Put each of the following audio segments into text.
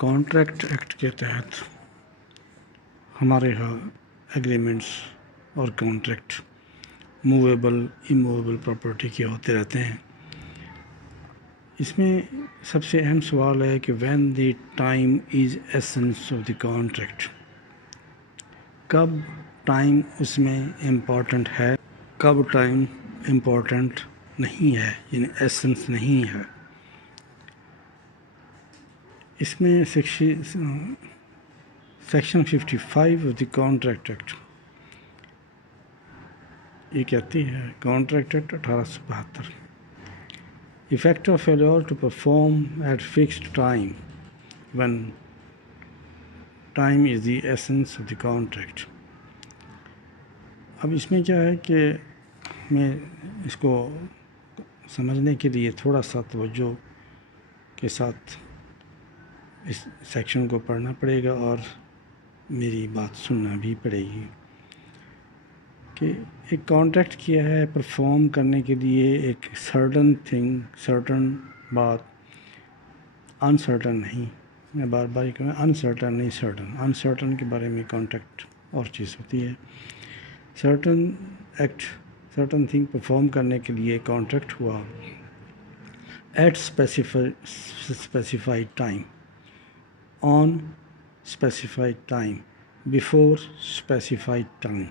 Contract act کے تحت ہمارے ہاں ایگریمنٹس اور کانٹریکٹ موویبل ایموویبل پراپرٹی کے ہوتے رہتے ہیں. اس میں سب سے اہم سوال ہے کہ when the time is essence of the contract, کب ٹائم اس میں امپورٹنٹ ہے، کب ٹائم امپورٹنٹ نہیں ہے، یعنی ایسنس نہیں ہے. اس میں section 55 of the contract act یہ کہتی ہے، contract act 1872، effect of failure to perform at fixed time when time is the essence of the contract. اب اس میں کیا ہے کہ میں اس کو سمجھنے کے لیے تھوڑا سا توجہ کے ساتھ اس سیکشن کو پڑھنا پڑے گا اور میری بات سننا بھی پڑے گی کہ ایک کانٹریکٹ کیا ہے پرفارم کرنے کے لیے ایک سرٹن تھنگ، سرٹن بات، انسرٹن نہیں. میں بار بار یہ کہوں، انسرٹن نہیں، سرٹن. انسرٹن کے بارے میں کانٹریکٹ اور چیز ہوتی ہے. Certain act, certain thing perform کرنے کے لیے کانٹریکٹ ہوا at specified time, on specified time, before specified time.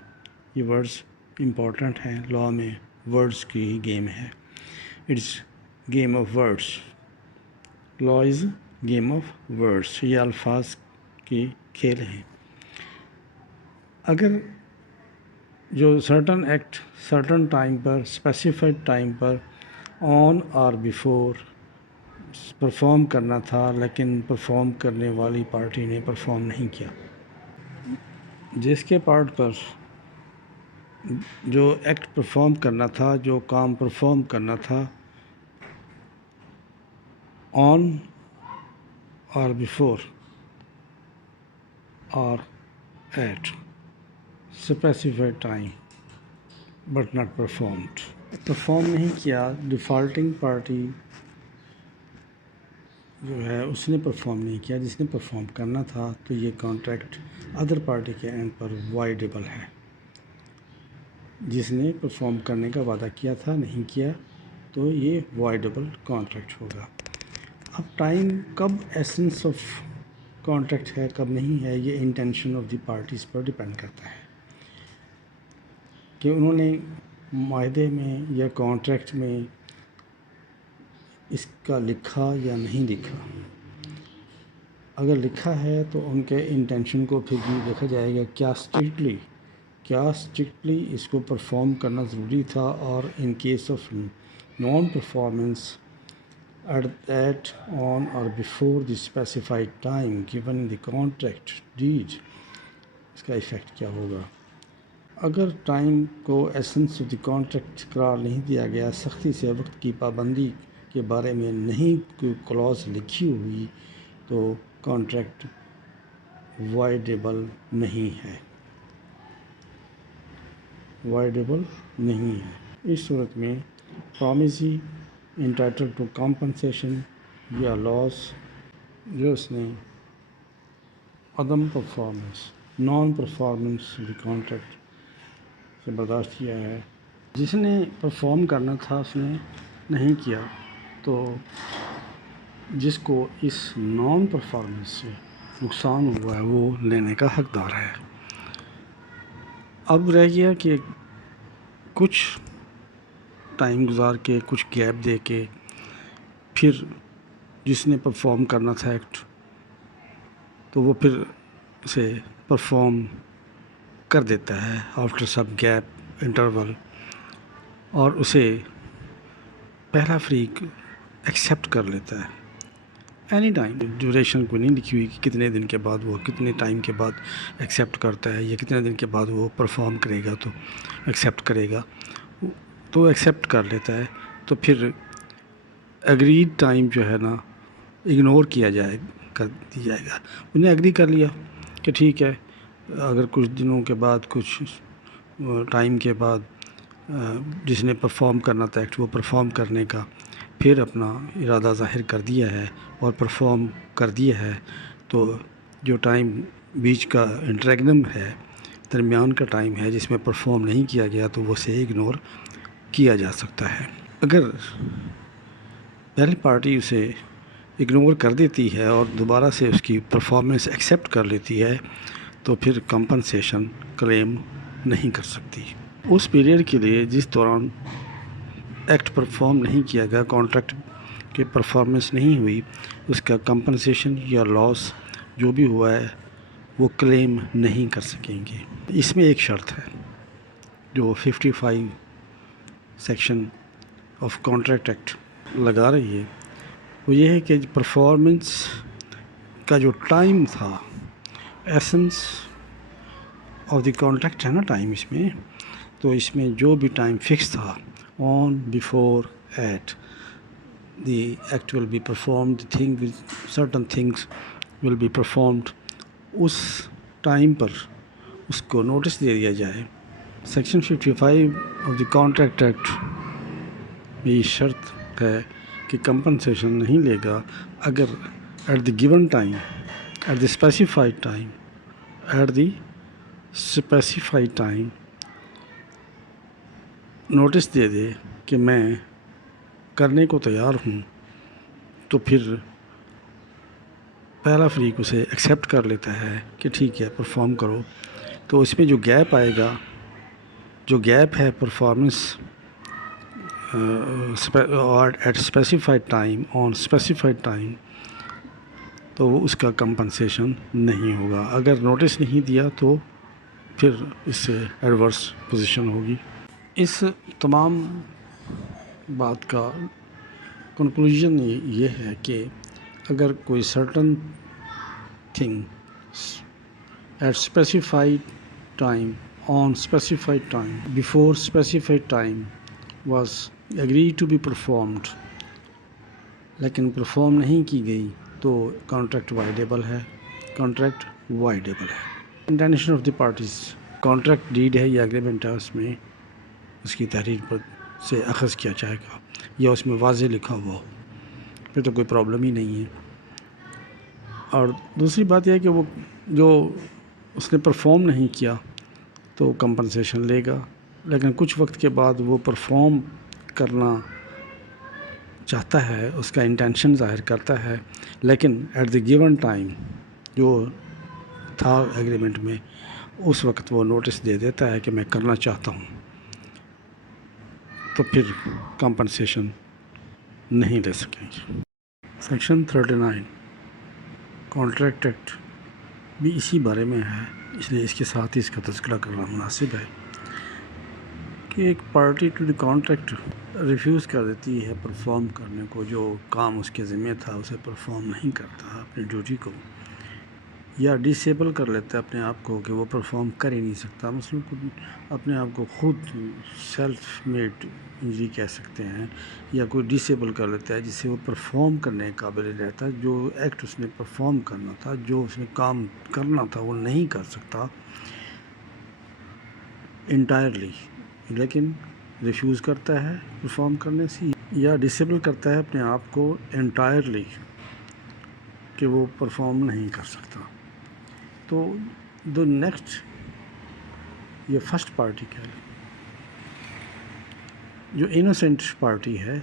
یہ ورڈز امپورٹنٹ ہیں، لا میں ورڈز کی ہی گیم ہے. It's game of words, law is game of words. یہ الفاظ کی کھیل ہیں. اگر جو سرٹن ایکٹ سرٹن ٹائم پر، اسپیسیفائڈ ٹائم پر، آن اور بیفور پرفارم کرنا تھا لیکن پرفارم کرنے والی پارٹی نے پرفارم نہیں کیا، جس کے پارٹ پر جو ایکٹ پرفارم کرنا تھا، جو کام پرفارم کرنا تھا، آن اور بیفور اور at specified time but not performed, perform نہیں کیا، ڈیفالٹنگ پارٹی جو ہے اس نے پرفارم نہیں کیا جس نے پرفارم کرنا تھا، تو یہ کانٹریکٹ ادر پارٹی کے اینڈ پر وائڈیبل ہے. جس نے پرفارم کرنے کا وعدہ کیا تھا نہیں کیا تو یہ وائڈیبل کانٹریکٹ ہوگا. اب ٹائم کب ایسنس آف کانٹریکٹ ہے کب نہیں ہے، یہ intention of the parties per depend کرتا ہے کہ انہوں نے معاہدے میں یا کانٹریکٹ میں اس کا لکھا یا نہیں لکھا. اگر لکھا ہے تو ان کے انٹینشن کو پھر بھی دیکھا جائے گا، کیا اسٹرکٹلی اس کو پرفارم کرنا ضروری تھا، اور in case of non performance at on اور before the specified time given in the contract deed, اس کا ایفیکٹ کیا ہوگا. اگر ٹائم کو ایسنس آف دی کانٹریکٹ قرار نہیں دیا گیا، سختی سے وقت کی پابندی کے بارے میں نہیں کوئی کلاز لکھی ہوئی، تو کانٹریکٹ وائڈیبل نہیں ہے، وائڈیبل نہیں ہے. اس صورت میں پرامیسی انٹائٹل ٹو کمپنسیشن یا لاس جو اس نے عدم performance, non performance the contract سے برداشت کیا ہے، جس نے پرفارم کرنا تھا اس نے نہیں کیا، تو جس کو اس نان پرفارمنس سے نقصان ہوا ہے وہ لینے کا حقدار ہے. اب رہ گیا کہ کچھ ٹائم گزار کے، کچھ گیپ دے کے، پھر جس نے پرفارم کرنا تھا ایکٹ تو وہ پھر اسے پرفارم کر دیتا ہے آفٹر سب گیپ انٹرول، اور اسے پہلا فریق ایکسیپٹ کر لیتا ہے اینی ٹائم. ڈیوریشن کو نہیں لکھی ہوئی کہ کتنے دن کے بعد وہ کتنے ٹائم کے بعد ایکسیپٹ کرتا ہے یا کتنے دن کے بعد وہ پرفارم کرے گا تو ایکسیپٹ کرے گا، تو ایکسیپٹ کر لیتا ہے. تو پھر اگریڈ ٹائم جو ہے نا اگنور کر دیا جائے گا. انہیں اگری کر لیا کہ ٹھیک ہے، اگر کچھ دنوں کے بعد، کچھ ٹائم کے بعد جس نے پرفارم کرنا تھا ایکٹ وہ پرفارم کرنے کا پھر اپنا ارادہ ظاہر کر دیا ہے اور پرفارم کر دیا ہے، تو جو ٹائم بیچ کا انٹریگنم ہے، درمیان کا ٹائم ہے جس میں پرفارم نہیں کیا گیا، تو وہ سے اگنور کیا جا سکتا ہے۔ اگر پہلی پارٹی اسے اگنور کر دیتی ہے اور دوبارہ سے اس کی پرفارمنس ایکسیپٹ کر لیتی ہے تو پھر کمپنسیشن کلیم نہیں کر سکتی۔ اس پیریڈ کے لیے جس دوران ایکٹ پرفارم نہیں کیا گیا، کانٹریکٹ کی پرفارمنس نہیں ہوئی، اس کا کمپنسیشن یا لاس جو بھی ہوا ہے وہ کلیم نہیں کر سکیں گے۔ اس میں ایک شرط ہے جو 55 سیکشن آف کانٹریکٹ ایکٹ لگا رہی ہے، وہ یہ ہے کہ پرفارمنس کا جو ٹائم تھا، ایسنس آف دی کانٹریکٹ ہے نا ٹائم اس میں، تو اس میں جو بھی ٹائم فکس تھا on before at the act will be performed thing certain things will be performed, اس ٹائم پر اس کو نوٹس دے دیا جائے۔ Section 55 of the contract act میں یہ شرط ہے کہ کمپنسیشن نہیں لے گا اگر at the given time, at the specified time, at the specified time notice دے دے کہ میں کرنے کو تیار ہوں، تو پھر پہلا فریق اسے ایکسیپٹ کر لیتا ہے کہ ٹھیک ہے پرفارم کرو۔ تو اس میں جو گیپ آئے گا، جو گیپ ہے performance at specified time on specified time, تو وہ اس کا کمپنسیشن نہیں ہوگا۔ اگر نوٹس نہیں دیا تو پھر اس سے ایڈورس پوزیشن ہوگی۔ اس تمام بات کا کنکلوژن یہ ہے کہ اگر کوئی certain thing at specified time on specified time before specified time was agree to be performed, لیکن پرفارم نہیں کی گئی، تو کانٹریکٹ وائڈیبل ہے، کانٹریکٹ وائڈیبل ہے۔ Intention of the parties, contract dead ہے یا ایگریمنٹ ہے، اس میں اس کی تحریر پر سے اخذ کیا جائے گا یا اس میں واضح لکھا ہوا ہو، پھر تو کوئی پرابلم ہی نہیں ہے۔ اور دوسری بات یہ ہے کہ وہ جو اس نے پرفارم نہیں کیا تو کمپنسیشن لے گا، لیکن کچھ وقت کے بعد وہ پرفارم کرنا چاہتا ہے، اس کا انٹینشن ظاہر کرتا ہے، لیکن ایٹ دی گیون ٹائم جو تھا ایگریمنٹ میں، اس وقت وہ نوٹس دے دیتا ہے کہ میں کرنا چاہتا ہوں، تو پھر کمپنسیشن نہیں لے سکیں گے۔ سیکشن 39 کانٹریکٹ ایکٹ بھی اسی بارے میں ہے، اس لیے اس کے ساتھ ہی اس کا تذکرہ کرنا مناسب ہے کہ ایک party to the contract refuse کر دیتی ہے پرفارم کرنے کو، جو کام اس کے ذمہ تھا اسے پرفارم نہیں کرتا اپنی ڈیوٹی کو، یا ڈسیبل کر لیتا ہے اپنے آپ کو کہ وہ پرفارم کر ہی نہیں سکتا، مثلاً اپنے آپ کو خود سیلف میڈ انجری کہہ سکتے ہیں، یا کوئی ڈسیبل کر لیتا ہے جس سے وہ پرفارم کرنے کے قابل رہتا ہے، جو ایکٹ اس نے پرفارم کرنا تھا، جو اس نے کام کرنا تھا وہ نہیں کر سکتا انٹائرلی، لیکن ریفیوز کرتا ہے پرفارم کرنے سے، یا ڈسیبل کرتا ہے اپنے آپ کو انٹائرلی کہ وہ پرفارم نہیں کر سکتا۔ تو دو نیکسٹ یہ فرسٹ پارٹی کہہ لیں، جو انوسینٹ پارٹی ہے،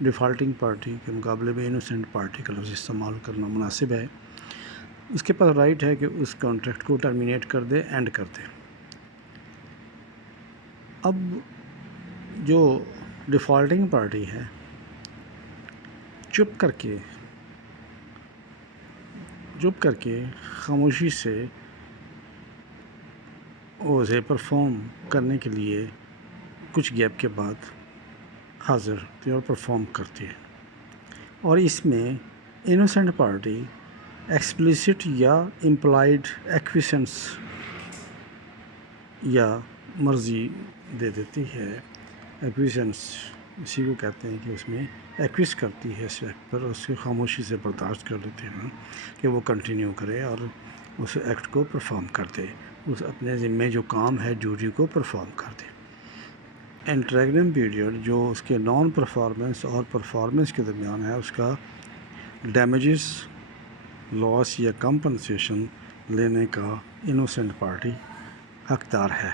ڈیفالٹنگ پارٹی کے مقابلے میں انوسینٹ پارٹی کا لفظ استعمال کرنا مناسب ہے، اس کے پاس رائٹ ہے کہ اس کانٹریکٹ کو ٹرمینیٹ کر دے، اینڈ کر دے۔ اب جو ڈیفالٹنگ پارٹی ہے، چپ کر کے خاموشی سے اسے پرفارم کرنے کے لیے کچھ گیپ کے بعد حاضر ہوتی ہے اور پرفارم کرتی ہے، اور اس میں انوسینٹ پارٹی ایکسپلیسٹ یا امپلائڈ ایکویسنس یا مرضی دے دیتی ہے۔ ایکویسنس اسی کو کہتے ہیں کہ اس میں ایکویس کرتی ہے اس ایکٹ پر، اس کی خاموشی سے برداشت کر لیتے ہیں کہ وہ کنٹینیو کرے اور اس ایکٹ کو پرفارم کر دے، اس اپنے ذمے جو کام ہے ڈیوٹی کو پرفارم کر دے۔ انٹریگنم پیریڈ جو اس کے نان پرفارمنس اور پرفارمنس کے درمیان ہے، اس کا ڈیمیجز لاس یا کمپنسیشن لینے کا انوسنٹ پارٹی حقدار ہے.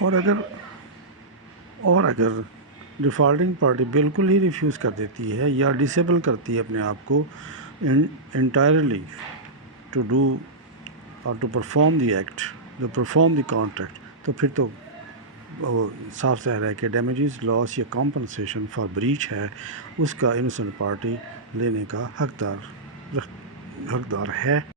اور اگر ڈیفالٹنگ پارٹی بالکل ہی ریفیوز کر دیتی ہے یا ڈسیبل کرتی ہے اپنے آپ کو انٹائرلی ٹو ڈو اور to perform the act to perform the contract, تو پھر تو صاف ظاہر ہے کہ ڈیمیجز، لاس یا کمپنسیشن فار بریچ ہے، اس کا انوسنٹ پارٹی لینے کا حقدار ہے.